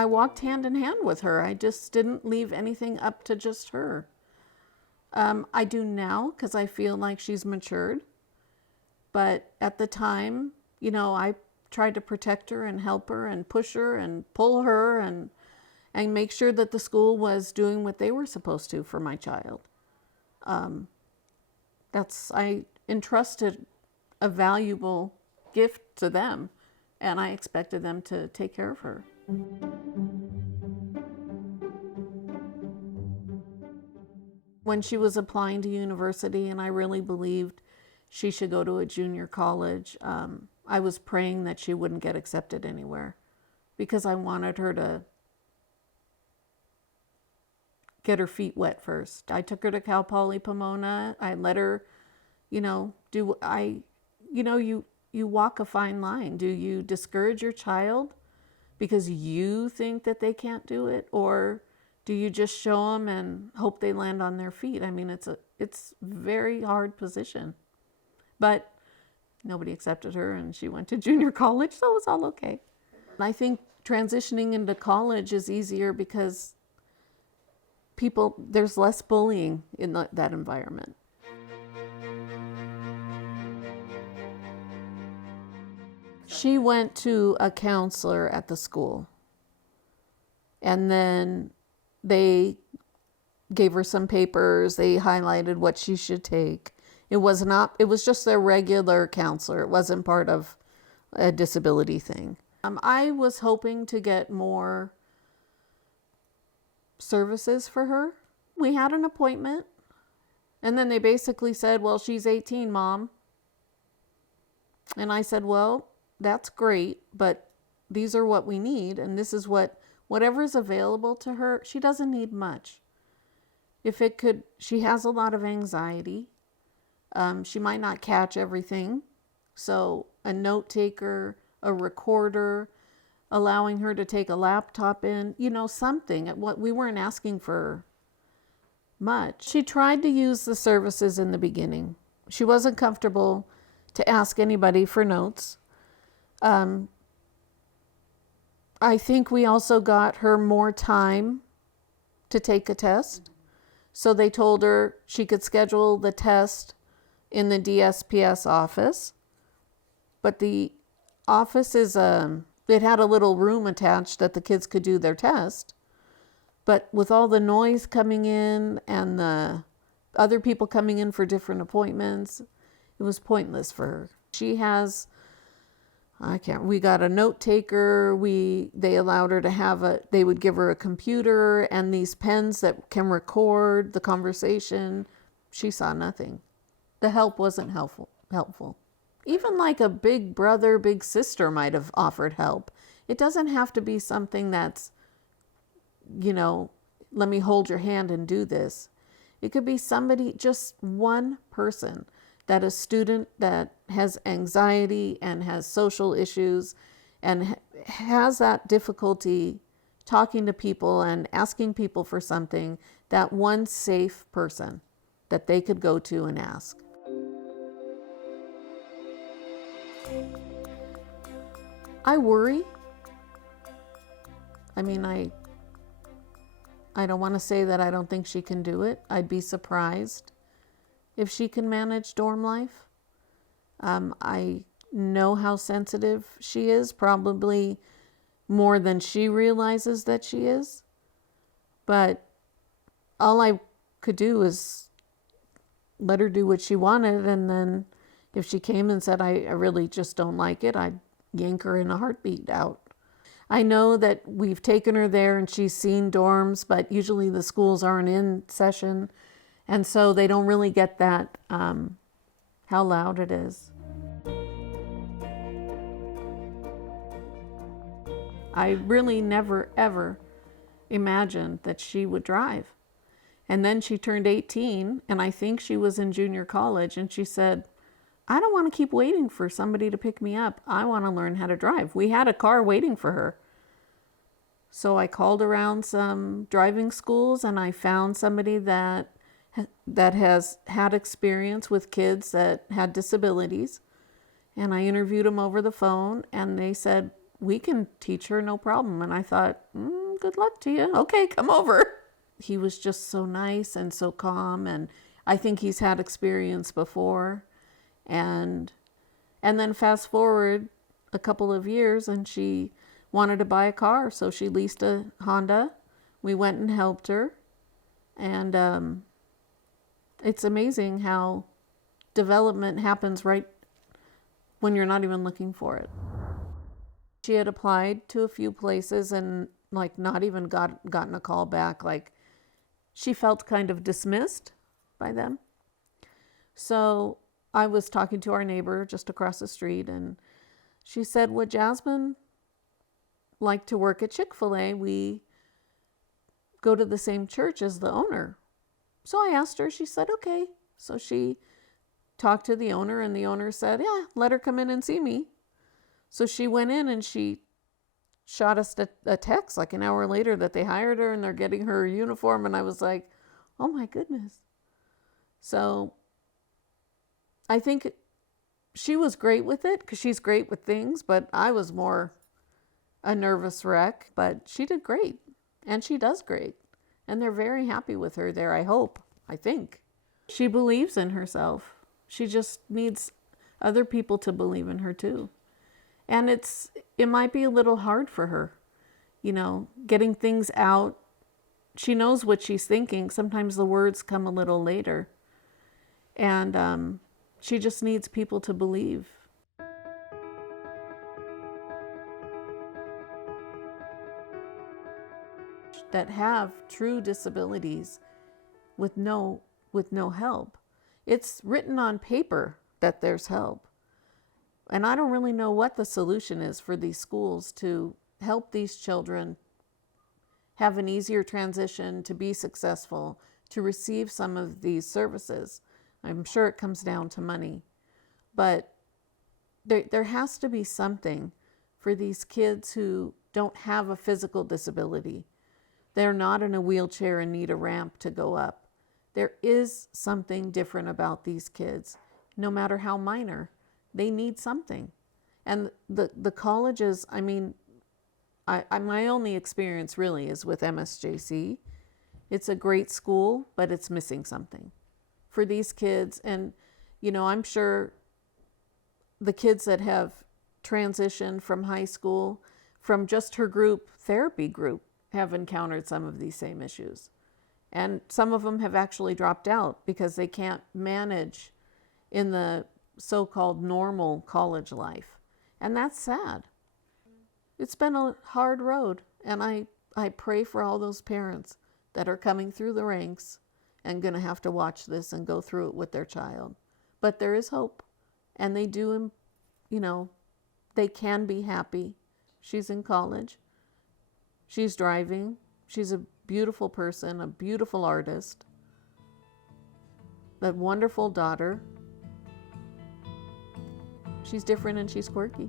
I walked hand in hand with her. I just didn't leave anything up to just her. I do now because I feel like she's matured. But at the time, you know, I tried to protect her and help her and push her and pull her and make sure that the school was doing what they were supposed to for my child. I entrusted a valuable gift to them, and I expected them to take care of her. When she was applying to university and I really believed she should go to a junior college, I was praying that she wouldn't get accepted anywhere because I wanted her to get her feet wet first. I took her to Cal Poly Pomona. I let her, you know, you walk a fine line. Do you discourage your child because you think that they can't do it? Or do you just show them and hope they land on their feet? I mean, it's a very hard position. But nobody accepted her and she went to junior college, so it was all okay. I think transitioning into college is easier because there's less bullying in that environment. She went to a counselor at the school, and then they gave her some papers. They highlighted what she should take. It was just their regular counselor. It wasn't part of a disability thing. I was hoping to get more services for her. We had an appointment, and then they basically said, well, she's 18, Mom. And I said, well, that's great, but these are what we need, and this is whatever is available to her. She doesn't need much. She has a lot of anxiety. She might not catch everything. So a note taker, a recorder, allowing her to take a laptop in, something. We weren't asking for much. She tried to use the services in the beginning. She wasn't comfortable to ask anybody for notes. I think we also got her more time to take a test. So they told her she could schedule the test in the DSPS office. But the office it had a little room attached that the kids could do their test. But with all the noise coming in and the other people coming in for different appointments, it was pointless for her. She has, we got a note taker. They allowed her to they would give her a computer and these pens that can record the conversation. She saw nothing. The help wasn't helpful. Even like a big brother, big sister might have offered help. It doesn't have to be something that's, let me hold your hand and do this. It could be somebody, just one person, that a student that has anxiety and has social issues and has that difficulty talking to people and asking people for something, that one safe person that they could go to and ask. I worry. I mean, I don't want to say that I don't think she can do it. I'd be surprised if she can manage dorm life. I know how sensitive she is, probably more than she realizes that she is. But all I could do is let her do what she wanted, and then if she came and said, I really just don't like it, I'd yank her in a heartbeat out. I know that we've taken her there and she's seen dorms, but usually the schools aren't in session, and so they don't really get that, how loud it is. I really never, ever imagined that she would drive. And then she turned 18, and I think she was in junior college, and she said, I don't want to keep waiting for somebody to pick me up. I want to learn how to drive. We had a car waiting for her. So I called around some driving schools, and I found somebody that has had experience with kids that had disabilities. And I interviewed them over the phone, and they said, we can teach her, no problem. And I thought, good luck to you. Okay, come over. He was just so nice and so calm, and I think he's had experience before. And then fast forward a couple of years, and she wanted to buy a car, so she leased a Honda. We went and helped her, and it's amazing how development happens right when you're not even looking for it. She had applied to a few places and like not even gotten a call back. Like, she felt kind of dismissed by them. So I was talking to our neighbor just across the street, and she said, would Jasmine like to work at Chick-fil-A? We go to the same church as the owner. So I asked her, she said, okay. So she talked to the owner, and the owner said, yeah, let her come in and see me. So she went in, and she shot us a text like an hour later that they hired her and they're getting her uniform. And I was like, oh my goodness. So I think she was great with it because she's great with things, but I was more a nervous wreck. But she did great, and she does great. And they're very happy with her there, I hope, I think. She believes in herself. She just needs other people to believe in her too. And it might be a little hard for her, getting things out. She knows what she's thinking. Sometimes the words come a little later. And she just needs people to believe. That have true disabilities with no help. It's written on paper that there's help. And I don't really know what the solution is for these schools to help these children have an easier transition, to be successful, to receive some of these services. I'm sure it comes down to money. But there has to be something for these kids who don't have a physical disability. They're not in a wheelchair and need a ramp to go up. There is something different about these kids, no matter how minor. They need something. And the colleges, I mean, my only experience really is with MSJC. It's a great school, but it's missing something for these kids. And, I'm sure the kids that have transitioned from high school, from just her therapy group, have encountered some of these same issues. And some of them have actually dropped out because they can't manage in the so-called normal college life. And that's sad. It's been a hard road. And I pray for all those parents that are coming through the ranks and going to have to watch this and go through it with their child. But there is hope. And they do, they can be happy. She's in college. She's driving. She's a beautiful person, a beautiful artist, a wonderful daughter. She's different and she's quirky.